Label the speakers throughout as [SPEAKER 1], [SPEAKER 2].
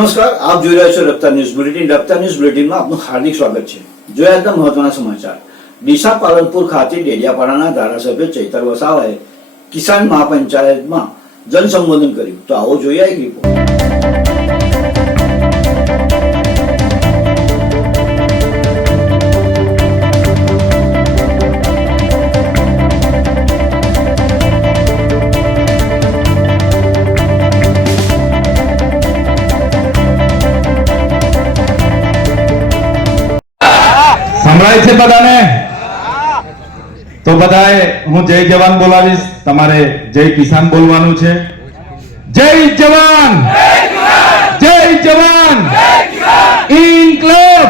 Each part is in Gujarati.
[SPEAKER 1] નમસ્કાર, આપ જોઈ રહ્યા છો Raftaar news bulletin. Raftaar news બુલેટિનમાં આપનું હાર્દિક સ્વાગત છે. જોયા આજના મહત્વના સમાચાર. ડીસા પાલનપુર ખાતે ડેડિયાપાડાના ધારાસભ્ય ચૈતર વસાવાએ કિસાન મહાપંચાયતમાં જનસંબોધન કર્યું. તો આવો જોઈએ એક રિપોર્ટ
[SPEAKER 2] સંભળાય છે બધાને? તો બધાએ હું જય જવાન બોલાવીશ. તમારે જય કિસાન બોલવાનું છે. જય જવાન! જય જવાન! ઇન્કલાબ!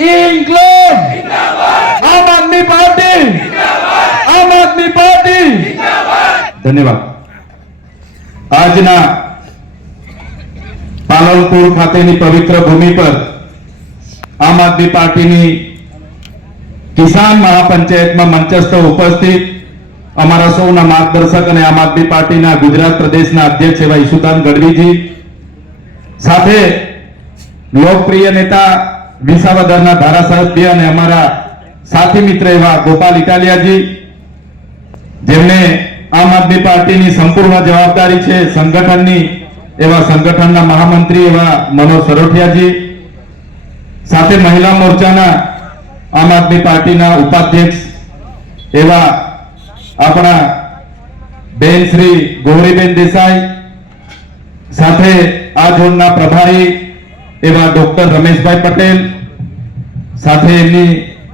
[SPEAKER 2] ઇન્કલાબ! આમ આદમી પાર્ટી! આમ આદમી પાર્ટી! ધન્યવાદ. આજના પાલનપુર ખાતેની પવિત્ર ભૂમિ પર આમ આદમી પાર્ટીની કિસાન મહાપંચાયતમાં મંચસ્થ ઉપસ્થિત અમારા સૌના માર્ગદર્શક અને આમ આદમી પાર્ટીના ગુજરાત પ્રદેશના અધ્યક્ષ એવા ઈશુદાન ગઢવીજી, સાથે લોકપ્રિય નેતા વિસાવદરના ધારાસભ્ય અને અમારા સાથી મિત્ર એવા ગોપાલ ઇટાલિયાજી, જેમને આમ આદમી પાર્ટીની સંપૂર્ણ જવાબદારી છે સંગઠનની, એવા સંગઠનના મહામંત્રી એવા મનોજ સરોઠિયાજી, સાથે મહિલા મોરચાના આમ આદમી પાર્ટીના ઉપાધ્યક્ષ એવા આપણા બેન શ્રી ગૌરીબેન દેસાઈ સાથે આ ઝોનના પ્રભારી એવા ડોક્ટર રમેશભાઈ પટેલ સાથે એમની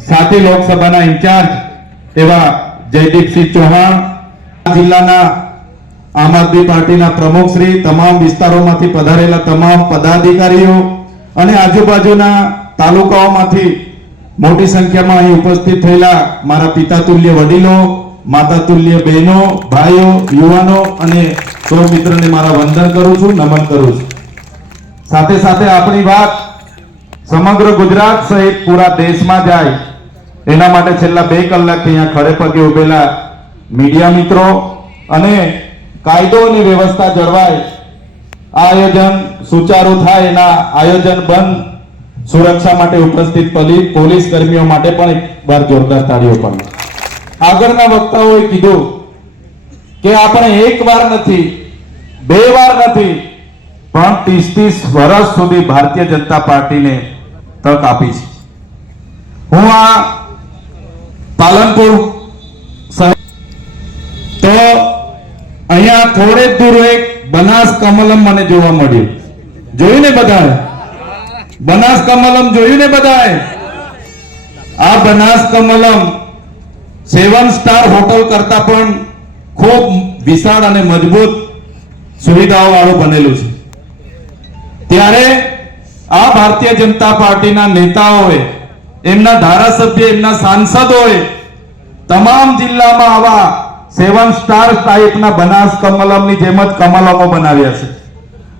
[SPEAKER 2] સાથી લોકસભાના ઇન્ચાર્જ એવા જયદીપસિંહ ચૌહાણ જિલ્લાના આમ આદમી પાર્ટીના પ્રમુખ શ્રી, તમામ વિસ્તારોમાંથી પધારેલા તમામ પદાધિકારીઓ અને આજુબાજુના તાલુકાઓમાંથી મોટી સંખ્યામાં અહીં ઉપસ્થિત થયેલા મારા પિતા તુલ્ય વડીલો, માતા તુલ્ય બહેનો, ભાઈઓ, યુવાનો અને સૌ મિત્રોને મારા વંદન કરું છું, નમન કરું છું. સાથે સાથે આપણી વાત સમગ્ર ગુજરાત સહિત પૂરા દેશમાં જાય. એના માટે છેલ્લા બે કલાકથી અહીંયા ખડે પગે ઉભેલા મીડિયા મિત્રો અને કાયદો અને વ્યવસ્થા જળવાય. આયોજન સુચારુ થાય, એના આયોજન બંધ. સુરક્ષા માટે ઉપસ્થિત પોલીસ કર્મીઓ માટે પણ એક વાર જોરદાર તાળીઓ પણ. આગળના વક્તાઓએ કીધું કે આપણે એક વાર નથી, બે વાર નથી, પણ ત્રીસ ત્રીસ વર્ષ સુધી ભારતીય જનતા પાર્ટીને તક આપી છે. હું આ પાલનપુર તો અહીંયા થોડે દૂર એક બનાસ કમલમ મને જોવા મળ્યું. જોયું ને બધાએ બનાસ કમલમ જોયું ને બધાએ? આ Banas Kamalam seven star hotel કરતા પણ ખૂબ વિશાળ અને મજબૂત સુવિધાઓ વાળું બનેલું છે. ત્યારે આ ભારતીય જનતા પાર્ટીના નેતાઓએ, એમના ધારાસભ્ય, એમના સાંસદોએ તમામ જિલ્લામાં આવા સેવન સ્ટાર ટાઈપના બનાસ કમલમની જેમ જ કમલમો બનાવ્યા છે.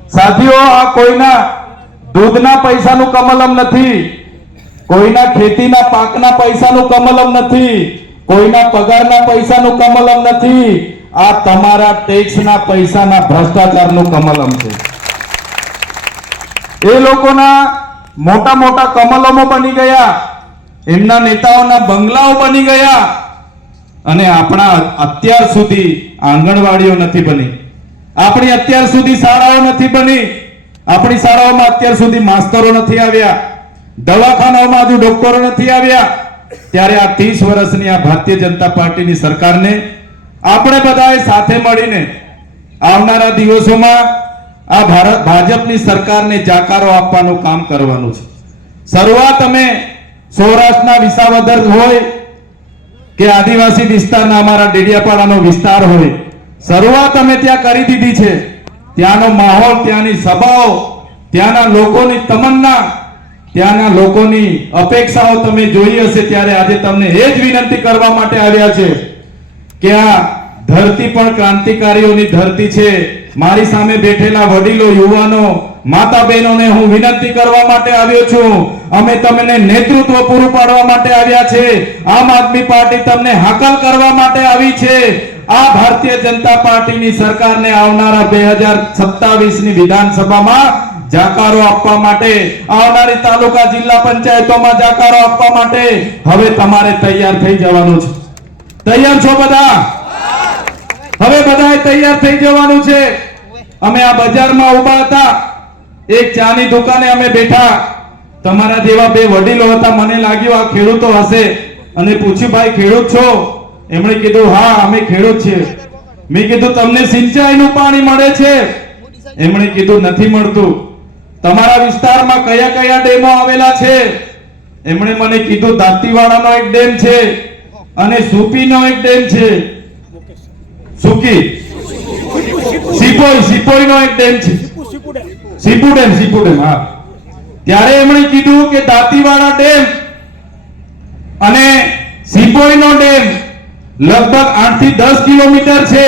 [SPEAKER 2] સાથીઓ, આ કોઈના દૂધના પૈસાનું કમલમ નથી. કોઈના ખેતીના પાકના પૈસાનું કમલમ નથી. કોઈના પગારના પૈસાનું કમલમ નથી. આ તમારા ટેક્સના પૈસાના ભ્રષ્ટાચારનું કમલમ છે. એ લોકોના મોટા મોટા કમલમો બની ગયા. એમના નેતાઓના બંગલાઓ બની ગયા. અને આપણા અત્યાર સુધી આંગણવાડીઓ નથી બની. આપણી અત્યાર સુધી શાળાઓ નથી બની. આપણી શાળાઓમાં અત્યાર સુધી માસ્તરો નથી આવ્યા. દવાખાનાઓમાં હજુ ડોક્ટરો નથી આવ્યા. ત્યારે આ ત્રીસ વર્ષની આ ભારતીય જનતા પાર્ટીની સરકારને આપણે બધાએ સાથે મળીને આવનારા દિવસોમાં આ ભારત, ભાજપની સરકારને જાકારો આપવાનું કામ કરવાનું છે. શરૂઆત અમે સૌરાષ્ટ્રના વિસાવદર હોય કે આદિવાસી વિસ્તારના અમારા ડેડિયાપાડાનો વિસ્તાર હોય, શરૂઆત અમે ત્યાં કરી દીધી છે. ત્યાંનો માહોલ, ત્યાંની સભાઓ, ત્યાંના લોકોની તમન્ના, ત્યાંના લોકોની અપેક્ષાઓ તમે જોઈ હશે ત્યારે આજે તમને એ જ વિનંતી કરવા માટે આવ્યા છે કે આ ધરતી પણ ક્રાંતિકારીઓની ધરતી છે. મારી સામે બેઠેલા વડીલો, યુવાનો માતા બહેનોને હું વિનંતી કરવા માટે આવ્યો છું. અમે તમને નેતૃત્વ પૂરું પાડવા માટે આવ્યા છે. આમ આદમી પાર્ટી તમને હાકલ કરવા માટે આવી છે. આ ભારતીય જનતા પાર્ટીની સરકારને આવનારા બે હજાર સત્તાવીસની વિધાનસભામાં જાકારો આપવા માટે, આવનારી તાલુકા જિલ્લા પંચાયતોમાં જાકારો આપવા માટે હવે તમારે તૈયાર થઈ જવાનું છે. તૈયાર છો બધા? હવે બધાએ તૈયાર થઈ જવાનું છે. અમે આ બજારમાં ઊભા હતા. એક ચાની દુકાને અમે બેઠા. તમારા જેવા બે વડીલો હતા. મને લાગ્યું આ ખેડૂતો હશે. અને પૂછ્યું, ભાઈ, ખેડૂત છો? એમણે કીધું, હા, અમે ખેડૂત છીએ. મેં કીધું, તમને સિંચાઈનું પાણી મળે છે. એમણે કીધું, નથી મળતું. તમારા વિસ્તારમાં કયા કયા ડેમો આવેલા છે? એમણે મને કીધું, દાંતીવાડાનો એક ડેમ છે અને સુપીનો એક ડેમ છે. સુકી. સિપોઈ, સિપોઈનો એક ડેમ છે. સિપુ ડેમ સિપુ ડેમ, હા. ત્યારે એમણે કીધું કે દાંતીવાડા ડેમ અને સિપોઈનો ડેમ લગભગ આઠથી દસ કિલોમીટર છે.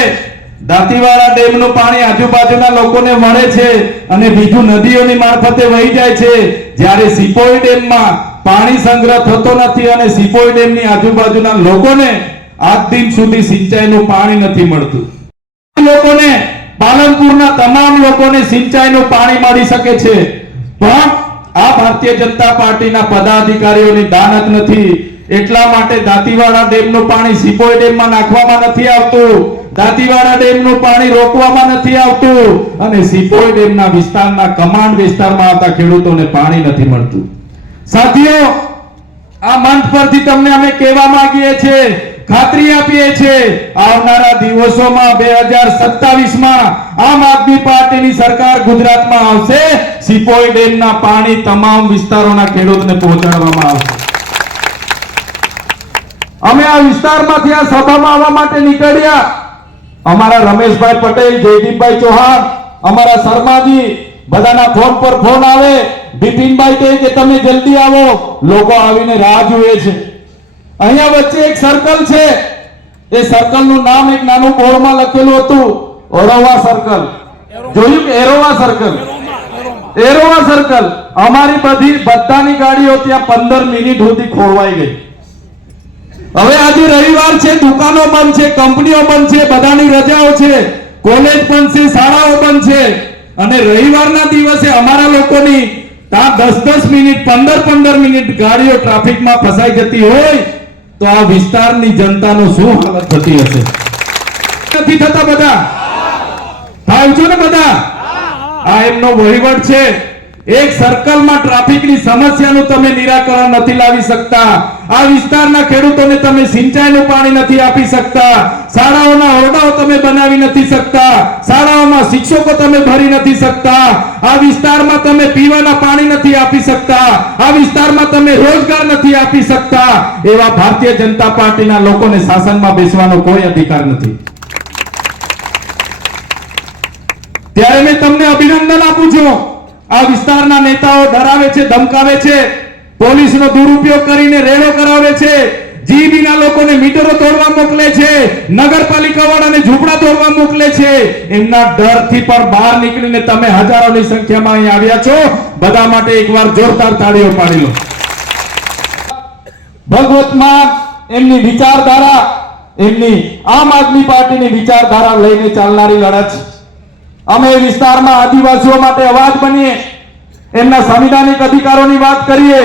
[SPEAKER 2] દાંતીવાડા ડેમનું પાણી આજુબાજુના લોકોને મળે છે અને બીજું નદીઓની મારફતે વહી જાય છે. જ્યારે સિપોઈ ડેમમાં પાણી સંગ્રહ થતો નથી અને સિપોઈ ડેમની આજુબાજુના લોકોને આજ દિન સુધી સિંચાઈનું પાણી નથી મળતું. લોકોને પાલનપુરના તમામ લોકોને સિંચાઈનું પાણી મળી શકે છે. પણ આ ભારતીય જનતા પાર્ટીના પદાધિકારીઓની દાનત નથી. એટલા માટે દાંતીવાડા ડેમનું પાણી સિપોઈ ડેમમાં નાખવામાં નથી આવતું. દાંતીવાડા ડેમનું પાણી રોકવામાં નથી આવતું. અને સિપોઈ ડેમના વિસ્તારના કમાન્ડ વિસ્તારમાં આવતા ખેડૂતોને પાણી નથી મળતું. સાથીઓ, આ મંચ પરથી તમને અમે કહેવા માંગીએ છીએ, ખાતરી આપીએ છીએ, આવનારા દિવસોમાં બે હજાર સત્તાવીસમાં આમ આદમી પાર્ટીની સરકાર ગુજરાતમાં આવશે સિપોઈ ડેમના પાણી તમામ વિસ્તારોના ખેડૂતને પહોંચાડવામાં આવશે. અમે આ વિસ્તારમાંથી આ સભામાં આવવા માટે નીકળ્યા. અમારા રમેશભાઈ પટેલ, જયદીપભાઈ ચૌહાણ, અમારા શર્માજી, બધાના ફોન પર ફોન આવે. બિપિનભાઈ કહે કે તમે જલ્દી આવો. લોકો આવીને રાહ જુએ છે. અહીંયા વચ્ચે એક સર્કલ છે. એ સર્કલનું નામ એક નાનું બોર્ડમાં લખેલું હતું. ઓરોવા સર્કલ જોયું કે એરોવા સર્કલ એરોવા સર્કલ અમારી બધી બધાની ગાડીઓ ત્યાં પંદર મિનિટ સુધી ખોરવાઈ ગઈ. હવે આજે રવિવાર છે, દુકાનો બંધ છે, કંપનીઓ બંધ છે, બધાની રજાઓ છે, કોલેજ બંધ છે, શાળાઓ બંધ છે. અને રવિવારના દિવસે અમારા લોકોની ત્યાં દસ દસ મિનિટ, પંદર પંદર મિનિટ ગાડીઓ ટ્રાફિકમાં ફસાઈ જતી હોય, તો આ વિસ્તારની જનતાનો શું હાલત થતી હશે? નથી થતા બધા? થાય છો ને બધા? આ એમનો વહીવટ છે. એક સર્કલમાં ટ્રાફિકની સમસ્યાનું તમે નિરાકરણ નથી લાવી શકતા. આ વિસ્તારના ખેડૂતોને તમે સિંચાઈનું પાણી નથી આપી શકતા. શાળાઓના ઓરડાઓ તમે બનાવી નથી શકતા. શાળાઓમાં શિક્ષકો તમે ભરી નથી શકતા. આ વિસ્તારમાં તમે પીવાના પાણી નથી આપી શકતા. આ વિસ્તારમાં તમે રોજગાર નથી આપી શકતા. એવા ભારતીય જનતા પાર્ટીના લોકોને શાસનમાં બેસવાનો કોઈ અધિકાર નથી. ત્યારે મેં તમને અભિનંદન આપું છું. આ વિસ્તારના નેતાઓ ડરાવે છે, ધમકાવે છે, પોલીસનો દુરુપયોગ કરીને રેડો કરાવે છે, જીબીના લોકોને મીટરો તોડવા મોકલે છે નગરપાલિકા વાળાને ઝૂંપડા તોડવા મોકલે છે. એમના ડરથી પણ બહાર નીકળીને તમે હજારોની સંખ્યામાં અહીં આવ્યા છો. બધા માટે એકવાર જોરદાર તાળીઓ પાડી લો. ભગવતમાન એમની વિચારધારા, એમની આમ આદમી પાર્ટીની વિચારધારા લઈને ચાલનારી લડત. છે. અમે વિસ્તારમાં આદિવાસીઓ માટે અવાજ બનીએ, એમના સંવિધાનિક અધિકારોની વાત કરીએ,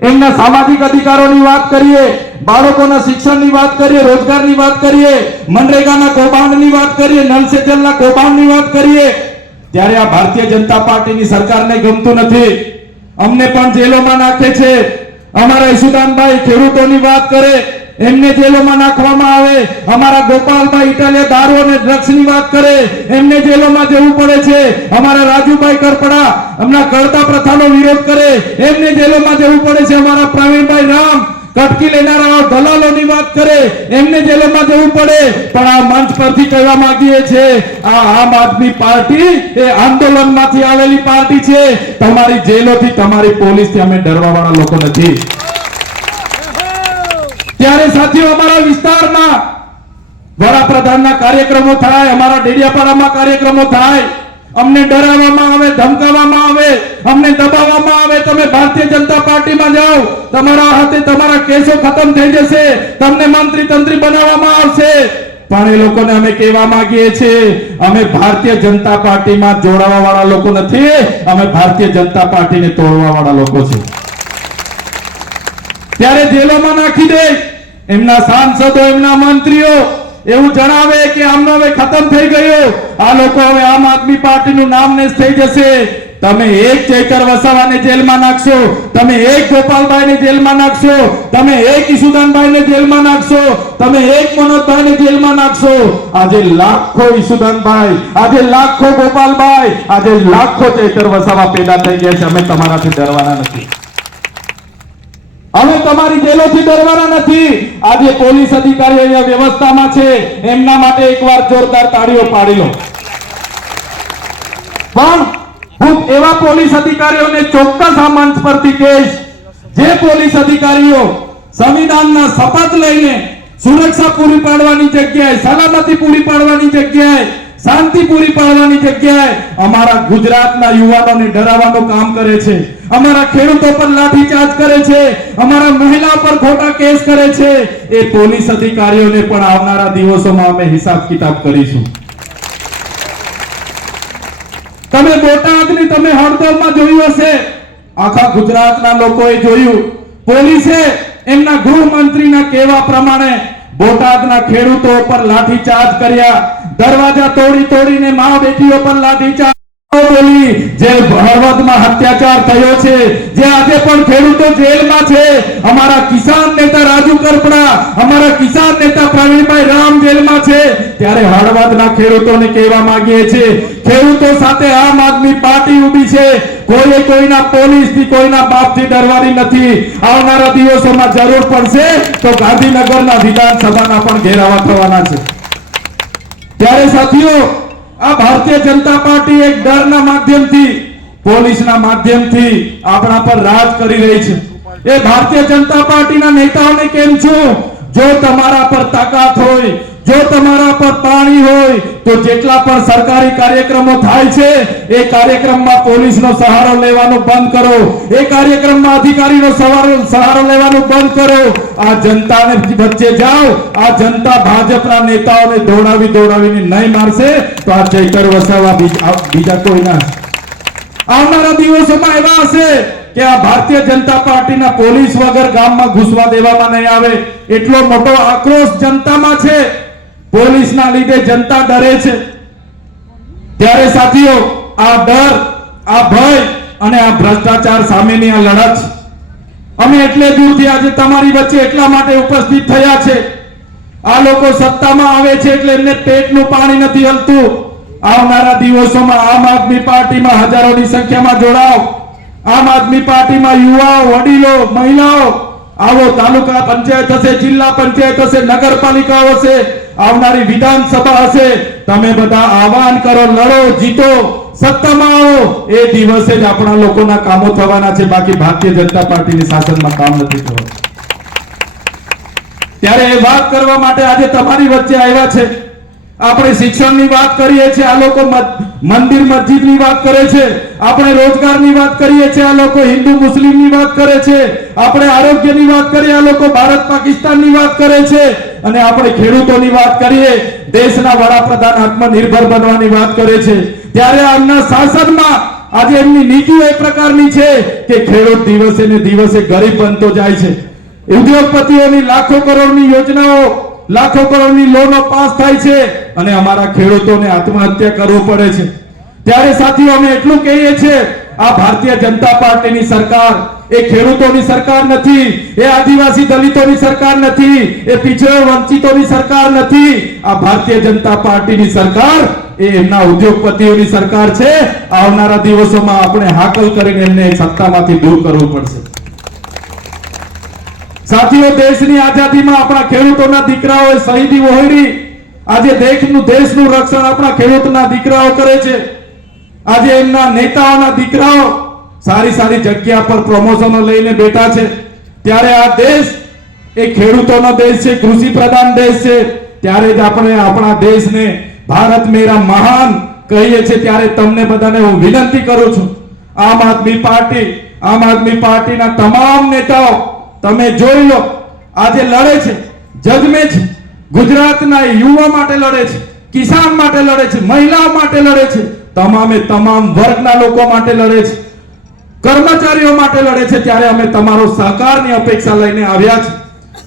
[SPEAKER 2] એમના સામાજિક અધિકારોની વાત કરીએ, બાળકોના શિક્ષણની વાત કરીએ, રોજગારની વાત કરીએ, મનરેગાના કૌભાંડની વાત કરીએ નલ સે કૌભાંડની વાત કરીએ, ત્યારે આ ભારતીય જનતા પાર્ટીની સરકારને ગમતું નથી. અમને પણ જેલોમાં નાખે છે. અમારા ઈશુદાનભાઈ ખેડૂતોની વાત કરે એમને જેલોમાં નાખવામાં આવે. અમારા ગોપાલભાઈ ઇટાલિયા દારૂ અને ડ્રગ્સની વાત કરે. એમને જેલોમાં જવું પડે છે. અમારા રાજુભાઈ કરપડા હમણાં કડતા પ્રથાનો વિરોધ કરે. એમને જેલોમાં જવું પડે છે. અમારા પ્રવીણભાઈ રામ કટકી લેનારા દલાલોની વાત કરે. એમને જેલોમાં જવું પડે. પણ આ મંચ પરથી કહેવા માંગીએ છે, આ આમ આદમી પાર્ટી એ આંદોલનમાંથી આવેલી પાર્ટી છે. તમારી જેલોથી તમારી પોલીસથી અમે ડરવા લોકો નથી. ત્યારે સાથીઓ, અમારા વિસ્તારમાં વડાપ્રધાનના કાર્યક્રમો થાય, અમારા ડેડિયાપાડામાં કાર્યક્રમો થાય. અમને ડરાવવામાં આવે, ધમકાવવામાં આવે, અમને દબાવવામાં આવે. તમે ભારતીય જનતા પાર્ટીમાં જાઓ, તમારા હાથે તમારા કેસો ખતમ થઈ જશે, તમને મંત્રી તંત્રી બનાવવામાં આવશે. પણ એ લોકોને અમે કહેવા માંગીએ છીએ, અમે ભારતીય જનતા પાર્ટીમાં જોડાવા વાળા લોકો નથી, અમે ભારતીય જનતા પાર્ટીને તોડવા વાળા લોકો છે. ત્યારે જેલોમાં નાખી દે એમના સાંસદો, એમના મંત્રીઓ એવું જણાવે કે આમનો હવે ખતમ થઈ ગયો. આ લોકો હવે આમ આદમી પાર્ટીનું નામ નેસ થઈ જશે. તમે એક ચૈતર વસાવાને જેલમાં નાખશો, તમે એક ગોપાલભાઈને જેલમાં નાખશો, તમે એક ઈસુદાનભાઈને જેલમાં નાખશો, તમે એક મનોજભાઈને જેલમાં નાખશો. આજે લાખો ઈસુદાનભાઈ, આજે લાખો ગોપાલભાઈ, આજે લાખો ચૈતર વસાવા પેદા થઈ ગયા છે. અમે તમારાથી ડરવાના નથી. અમે તમારી જેલોથી ડરવાના નથી. આજે પોલીસ અધિકારી અહીંયા વ્યવસ્થામાં છે. એમના માટે એકવાર જોરદાર તાળીઓ પાડી લો. પણ હું એવા પોલીસ અધિકારીઓને ચોક્કસ આ મંચ પરથી કહીશ, જે પોલીસ અધિકારીઓ સંવિધાનના શપથ લઈને સુરક્ષા પૂરી પાડવાની જગ્યાએ, સલામતી પૂરી પાડવાની જગ્યાએ શાંતિ પૂરી પાડવાની જગ્યાએ અમારા ગુજરાતના યુવાનોને ડરાવવાનું કામ કરે છે. અમારા ખેડૂતો પર લાઠીચાર્જ કરે છે. અમારા મહિલા પર ખોટા કેસ કરે છે. એ પોલીસ અધિકારીઓને પણ આવનારા દિવસોમાં અમે હિસાબ કિતાબ કરીશું. તમે બોટાદની તમે હળદરમાં જોયું હશે. આખા ગુજરાતના લોકોએ જોયું. પોલીસે એમના ગૃહમંત્રીના કહેવા પ્રમાણે બોટાદના ખેડૂતો પર લાઠીચાર્જ કર્યા. દરવાજા તોડી તોડીને મા બેટીઓ પર લાઠીચાર્જ બોલી ખેડૂતો સાથે આમ આદમી પાર્ટી ઊભી છે કોઈ કોઈના પોલીસથી કોઈના બાપથી ડરવાની નથી. આવનારા દિવસોમાં જરૂર પડશે તો ગાંધીનગરના વિધાનસભાના પણ ઘેરાવા થવાના છે. ત્યારે સાથીઓ, આ ભારતીય જનતા પાર્ટી એક ડરના માધ્યમથી, પોલીસના માધ્યમથી આપણા પર રાજ કરી રહી છે. એ ભારતીય જનતા પાર્ટીના નેતાઓને કેમ છું? જો તમારા પર તાકાત હોય જો તમારા પર પાણી હોય, તો જેટલા પણ સરકારી કાર્યક્રમો થાય છે, એ કાર્યક્રમમાં પોલીસનો સહારો લેવાનો બંધ કરો. એ કાર્યક્રમમાં અધિકારીનો સહારો સહારો લેવાનો બંધ કરો. આ જનતાને વચ્ચે જાઓ. આ જનતા ભાજપના નેતાઓને દોડાવી દોડાવીને નહીં મારશે, તો આ ચૈતર વસાવા બીજા કોઈ ના. આવનારા દિવસોમાં એવા હશે કે આ ભારતીય જનતા પાર્ટીના પોલીસ વગર ગામમાં ઘૂસવા દેવામાં નહીં આવે. એટલો મોટો આક્રોશ જનતામાં છે. પોલીસના લીધે જનતા ડરે છે. ત્યારે સાથીઓ, આ ડર, આ ભય અને આ ભ્રષ્ટાચાર સામેની આ લડત. અમે એટલે દૂરથી આજે તમારી વચ્ચે એટલા માટે ઉપસ્થિત થયા છે. આ લોકો સત્તામાં આવે છે એટલે એમને પેટનું પાણી નથી હલતું. આવનારા દિવસોમાં આમ આદમી પાર્ટીમાં હજારોની સંખ્યામાં જોડાઓ. આમ આદમી પાર્ટીમાં યુવાઓ, વડીલો, મહિલાઓ. આવો તાલુકા પંચાયત હશે, જિલ્લા પંચાયત હશે, નગરપાલિકાઓ હશે. આવનારી વિધાનસભા હશે. તમે બધા આહવાન કરો, લડો, જીતો, સત્તામાં આવો. એ દિવસે જ આપણા લોકોના કામો થવાના છે. બાકી ભારતીય જનતા પાર્ટીની શાસનમાં કામ નથી થવાનું. ત્યારે એ વાત કરવા માટે આજે તમારી વચ્ચે આવ્યા છે. આપણે શિક્ષણની વાત કરીએ છીએ, આ લોકો મંદિર મસ્જિદની વાત કરે છે. આપણે રોજગારની વાત કરીએ છીએ, આ લોકો હિન્દુ મુસ્લિમની વાત કરે છે. આપણે આરોગ્યની વાત કરીએ, આ લોકો ભારત પાકિસ્તાનની વાત કરે છે. અને આપણે ખેડૂતોની વાત કરીએ, દેશના વડાપ્રધાન આત્મનિર્ભર બનવાની વાત કરે છે. ત્યારે આમના શાસનમાં આજે એમની નીતિઓ એ પ્રકારની છે કે ખેડૂત દિવસે ને દિવસે ગરીબ બનતો જાય છે. ઉદ્યોગપતિઓની લાખો કરોડની યોજનાઓ, લાખો કરોડની લોનો પાસ થાય છે અને અમારા ખેડૂતોને આત્મહત્યા કરવું પડે છે. ત્યારે સાથીઓ, અમે એટલું કહીએ છીએ, આ ભારતીય જનતા પાર્ટીની સરકાર એ ખેડૂતોની સરકાર નથી, એ આદિવાસી દલિતોની સરકાર નથી, એ પીછડો વંચિતોની સરકાર નથી. આ ભારતીય જનતા પાર્ટીની સરકાર એમના ઉદ્યોગપતિઓની સરકાર છે. આવનારા દિવસોમાં આપણે હાકલ કરીને એમને સત્તામાંથી દૂર કરવું પડશે. સાથીઓ, દેશની આઝાદીમાં આપણા ખેડૂતોના દીકરાઓએ શહીદી વહોરી. આજે દેશનું દેશનું રક્ષણ આપણા ખેડૂતના દીકરાઓ કરે છે. આજે એમના નેતાઓના દીકરાઓ સારી સારી જગ્યા પર પ્રમોશનો લઈને બેઠા છે. ત્યારે આ દેશ એ ખેડૂતોનો દેશ છે કૃષિ પ્રધાન દેશ છે. ત્યારે જ આપણે આપણા દેશને ભારત મેરા મહાન કહીએ છીએ. ત્યારે તમને બધાને હું વિનંતી કરું છું, આમ આદમી પાર્ટી, આમ આદમી પાર્ટીના તમામ નેતાઓ, તમે જોઈ લો, આજે લડે છે જજમે છે. ગુજરાતના યુવા માટે લડે છે, કિસાન માટે લડે છે, મહિલાઓ માટે લડે છે. તમામે તમામ વર્ગના લોકો માટે લડે છે. કર્મચારીઓ માટે લડે છે ત્યારે અમે તમારો સહકારની અપેક્ષા લઈને આવ્યા છે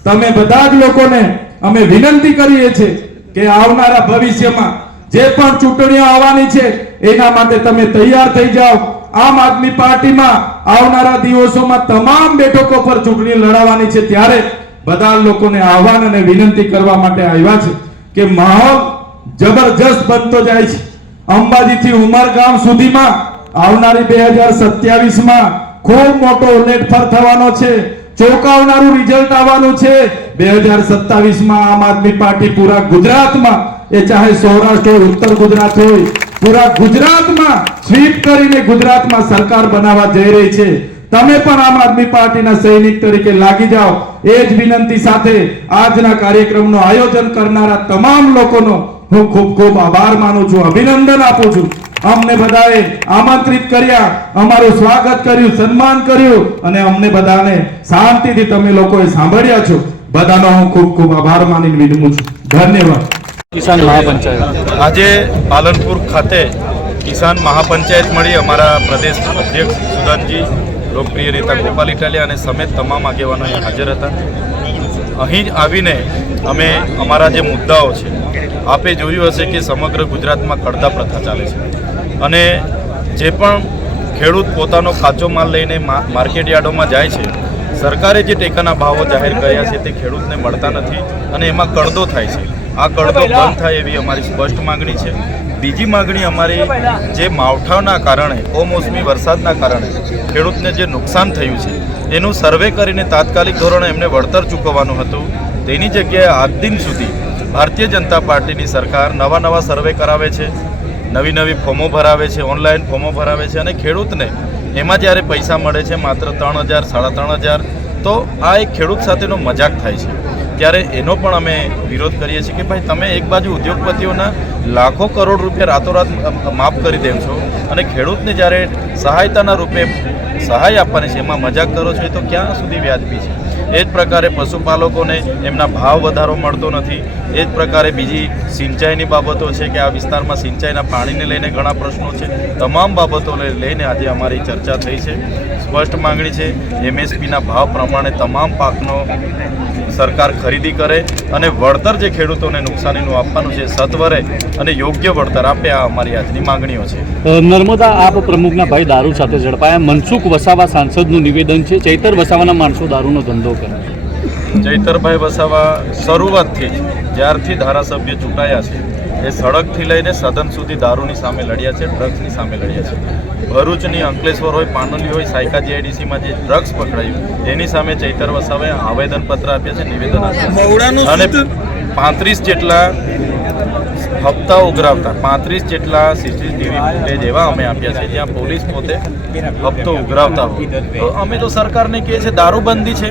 [SPEAKER 2] તમે બધા જ લોકોને અમે વિનંતી કરીએ છીએ કે આવનારા ભવિષ્યમાં જે પણ ચૂંટણીઓ આવવાની છે, એના માટે તમે તૈયાર થઈ જાઓ. આમ આદમી પાર્ટીમાં આવનારા દિવસોમાં તમામ બેઠકો પર ચૂંટણી લડાવવાની છે ત્યારે બધા લોકોને આહવાન અને વિનંતી કરવા માટે આવ્યા છે કે માહોલ જબરજસ્ત બનતો જાય છે. અંબાજીથી ઉમરગામ સુધીમાં આવનારી બે હજાર ખૂબ મોટો ઉલ્લેખફર થવાનો છે. ચોંકાવનારું રિઝલ્ટ આવવાનું છે. બે હજાર આમ આદમી પાર્ટી પૂરા ગુજરાતમાં, એ ચાહે સૌરાષ્ટ્ર હોય, ઉત્તર ગુજરાત હોય, પૂરા ગુજરાતમાં સ્વીપ કરીને ગુજરાતમાં સરકાર બનાવવા જઈ રહી છે. તમે પણ આમ આદમી પાર્ટીના સૈનિક તરીકે લાગી જાઓ. એ જ વિનંતી સાથે આજના કાર્યક્રમનું આયોજન કરનારા તમામ લોકોનો હું ખૂબ ખૂબ આભાર માનું છું, અભિનંદન આપું છું. અમને બધાએ આમંત્રિત કર્યા અમારું સ્વાગત કર્યું સન્માન કર્યું અને અમને બધાને શાંતિથી તમે લોકોએ સાંભળ્યા છો. બધાનો હું ખૂબ ખૂબ આભાર માની વિનમું છું. ધન્યવાદ.
[SPEAKER 3] કિસાન મહાપંચાયત.
[SPEAKER 4] આજે પાલનપુર ખાતે કિસાન મહાપંચાયત મળી. અમારા પ્રદેશ અધ્યક્ષ સુદાનજી લોકપ્રિય નેતા ગોપાલ ઇટાલિયા અને સમેત તમામ આગેવાનો અહીં હાજર હતા. અહીં જ આવીને અમે અમારા જે મુદ્દાઓ છે આપે જોયું હશે કે સમગ્ર ગુજરાતમાં કડતા પ્રથા ચાલે છે. અને જે પણ ખેડૂત પોતાનો કાચો માલ લઈને માર્કેટ યાર્ડોમાં જાય છે, સરકારે જે ટેકાના ભાવો જાહેર કર્યા છે તે ખેડૂતને મળતા નથી અને એમાં કડદો થાય છે. આ કડદો બંધ થાય એવી અમારી સ્પષ્ટ માંગણી છે. બીજી માગણી અમારી જે માવઠાના કારણે, કમોસમી વરસાદના કારણે ખેડૂતને જે નુકસાન થયું છે, એનું સર્વે કરીને તાત્કાલિક ધોરણે એમને વળતર ચૂકવવાનું હતું. તેની જગ્યાએ આજ દિન સુધી ભારતીય જનતા પાર્ટીની સરકાર નવા નવા સર્વે કરાવે છે. નવી નવી ફોર્મો ભરાવે છે, ઓનલાઈન ફોર્મો ભરાવે છે અને ખેડૂતને એમાં જ્યારે પૈસા મળે છે માત્ર ત્રણ હજાર, સાડા ત્રણ હજાર, તો આ એક ખેડૂત સાથેનો મજાક થાય છે. ત્યારે એનો પણ અમે વિરોધ કરીએ છીએ કે ભાઈ તમે એક બાજુ ઉદ્યોગપતિઓના લાખો કરોડ રૂપિયા રાતોરાત માફ કરી દેવ છો અને ખેડૂતને જ્યારે સહાયતાના રૂપે સહાય આપવાની છે, એમાં મજાક કરો છો, એ તો ક્યાં સુધી વ્યાજબી છે? એ જ પ્રકારે પશુપાલકોને એમના ભાવ વધારો મળતો નથી. એ જ પ્રકારે બીજી સિંચાઈની બાબતો છે કે આ વિસ્તારમાં સિંચાઈના પાણીને લઈને ઘણા પ્રશ્નો છે. તમામ બાબતોને લઈને આજે અમારી ચર્ચા થઈ છે. સ્પષ્ટ માંગણી છે, એમએસપીના ભાવ પ્રમાણે તમામ પાકનો સરકાર ખરીદી કરે અને વળતર જે ખેડૂતોને નુકસાનીનું આપવાનું છે, સત્વરે અને યોગ્ય વળતર આપે આ અમારી આજની માંગણીઓ છે.
[SPEAKER 3] નર્મદા આપ પ્રમુખના ભાઈ દારૂ સાથે ઝડપાયા. મનસુખ વસાવા સાંસદનું નિવેદન છે. ચૈતર વસાવાના માણસો દારૂનો ધંધો કરે
[SPEAKER 4] જયતરભાઈ વસાવા શરૂઆતથી જ જ્યારથી ધારાસભ્ય ચૂંટાયા છે એ સડકથી લઈને સદન સુધી દારૂની સામે લડ્યા છે ડ્રગ્સની સામે લડ્યા છે. ભરૂચની અંકલેશ્વર હોય પાનોલી હોય સાયકા જીઆઈડીસીમાં જે ડ્રગ્સ પકડાયું એની સામે ચૈતર વસાવાએ આવેદનપત્ર આપ્યા છે નિવેદન આપ્યા અને પાંત્રીસ જેટલા હપ્તા ઉઘરાવતા પાંત્રીસ જેટલા સીસીટીવી ફૂટેજ એવા અમે આપ્યા છે જ્યાં પોલીસ પોતે હપ્તો ઉઘરાવતા હોય. તો અમે તો સરકારને કહીએ છીએ દારૂબંધી છે.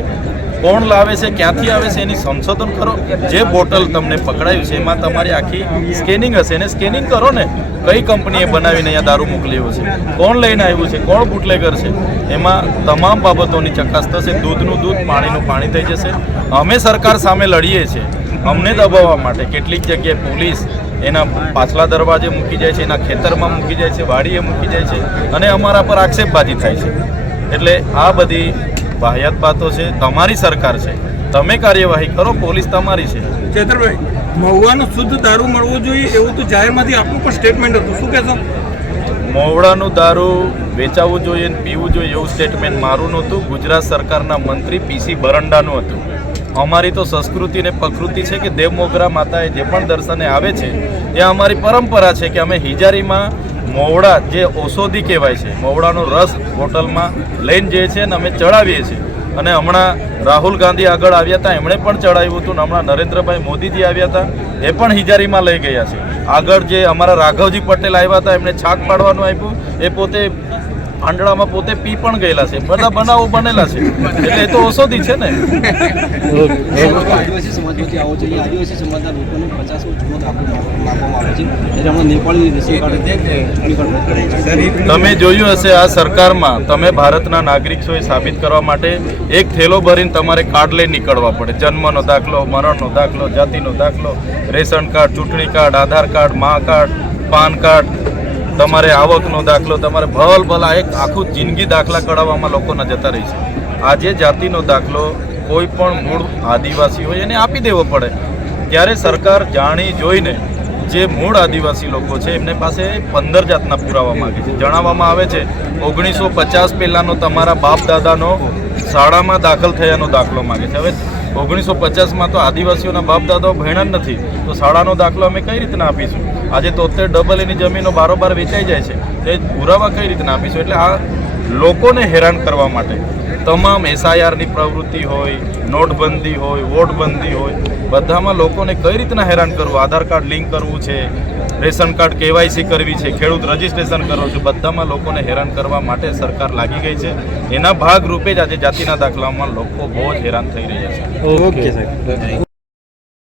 [SPEAKER 4] કોણ લાવે છે, ક્યાંથી આવે છે, એની સંશોધન કરો. જે બોટલ તમને પકડાયું છે, એમાં તમારી આખી સ્કેનિંગ હશે. એને સ્કેનિંગ કરો ને, કઈ કંપનીએ બનાવીને અહીંયા દારૂ મોકલ્યો છે? કોણ લઈને આવ્યું છે? કોણ બુટલેગર છે? એમાં તમામ બાબતોની ચકાસ થશે. દૂધનું દૂધ, પાણીનું પાણી થઈ જશે. અમે સરકાર સામે લડીએ છીએ. અમને દબાવવા માટે કેટલીક જગ્યાએ પોલીસ એના પાછલા દરવાજે મૂકી જાય છે, એના ખેતરમાં મૂકી જાય છે, વાડીએ મૂકી જાય છે. અને અમારા પર આક્ષેપબાજી થાય છે. એટલે આ બધી વાહિયાત બાતો છે તમારી સરકાર છે. તમે કાર્યવાહી કરો પોલીસ તમારી છે.
[SPEAKER 5] ચેતરભાઈ મહુવાનું શુદ્ધ દારૂ મળવું જોઈએ એવું તો જાહેરમાંથી આપનું પણ સ્ટેટમેન્ટ હતું. શું કહેશો?
[SPEAKER 4] મોવડાનું દારૂ વેચાવવું જોઈએ ને પીવું જોઈએ એવું સ્ટેટમેન્ટ મારું નહોતું. ગુજરાત સરકારના મંત્રી પીસી બરંડાનું હતું. અમારી તો સંસ્કૃતિ ને પ્રકૃતિ છે કે દેવ મોગરા માતાએ જે પણ દર્શને આવે છે એ અમારી પરંપરા છે કે અમે હિજારીમાં મોવડા જે ઔષધિ કહેવાય છે, મોવડાનો રસ બોટલમાં લઈને જઈએ છીએ અને અમે ચડાવીએ છીએ. અને હમણાં રાહુલ ગાંધી આગળ આવ્યા હતા, એમણે પણ ચડાવ્યું હતું હમણાં નરેન્દ્રભાઈ મોદીજી આવ્યા હતા, એ પણ હિજારીમાં લઈ ગયા છે. આગળ જે અમારા રાઘવજી પટેલ આવ્યા હતા, એમણે છાક પાડવાનું આપ્યું, એ પોતે
[SPEAKER 2] ભાંડળામાં પોતે પી પણ ગયેલા છે બધા બનાવો બનેલા છે. એટલે એ તો ઔષધિ છે ને.
[SPEAKER 6] આદિવાસી સમાજમાંથી આવો છો આદિવાસી સમાજના લોકોને પચાસ વર્ષ આપવામાં આવે એટલે હમણાં છે
[SPEAKER 2] તમે જોયું હશે આ સરકારમાં તમે ભારતના નાગરિક છો એ સાબિત કરવા માટે એક થેલો ભરીને તમારે કાર્ડ લઈ નીકળવા પડે. જન્મનો દાખલો મરણનો દાખલો જાતિનો દાખલો રેશન કાર્ડ ચૂંટણી card Aadhaar card Maa card PAN card તમારે આવકનો દાખલો, તમારે ભલ ભલા એક આખું જિંદગી દાખલા કઢાવવામાં લોકોના જતા રહી છે. આજે જાતિનો દાખલો કોઈ પણ મૂળ આદિવાસી હોય એને આપી દેવો પડે. ત્યારે સરકાર જાણી જોઈને જે મૂળ આદિવાસી લોકો છે, એમને પાસે પંદર જાતના પુરાવા માગે છે. જણાવવામાં આવે છે, ઓગણીસો પચાસ પહેલાંનો તમારા બાપ દાદાનો શાળામાં દાખલ થયાનો દાખલો માગે છે. હવે ઓગણીસો પચાસમાં તો આદિવાસીઓના બાપ દાદાઓ ભણ્યા નથી. તો શાળાનો દાખલો અમે કઈ રીતના આપીશું? આજે તોતેર ડબલ એની જમીનો બારોબાર વેચાઈ જાય છે, તે પુરાવા કઈ રીતના આપીશું? એટલે આ લોકોને હેરાન કરવા માટે તમામ એસઆઈઆરની પ્રવૃત્તિ હોય, નોટબંધી હોય, વોટબંધી હોય બધામાં લોકોને કઈ રીતના હેરાન કરવું? આધાર કાર્ડ લિંક કરવું છે, રેશન કાર્ડ કેવાયસી કરવી છે, ખેડૂત રજીસ્ટ્રેશન કરવું છે, બધામાં લોકોને હેરાન કરવા માટે સરકાર લાગી ગઈ છે. એના ભાગ રૂપે જ આજે જાતિના દાખલામાં લોકો બહુ જ હેરાન થઈ રહ્યા છે.
[SPEAKER 3] ઓકે, સાહેબ.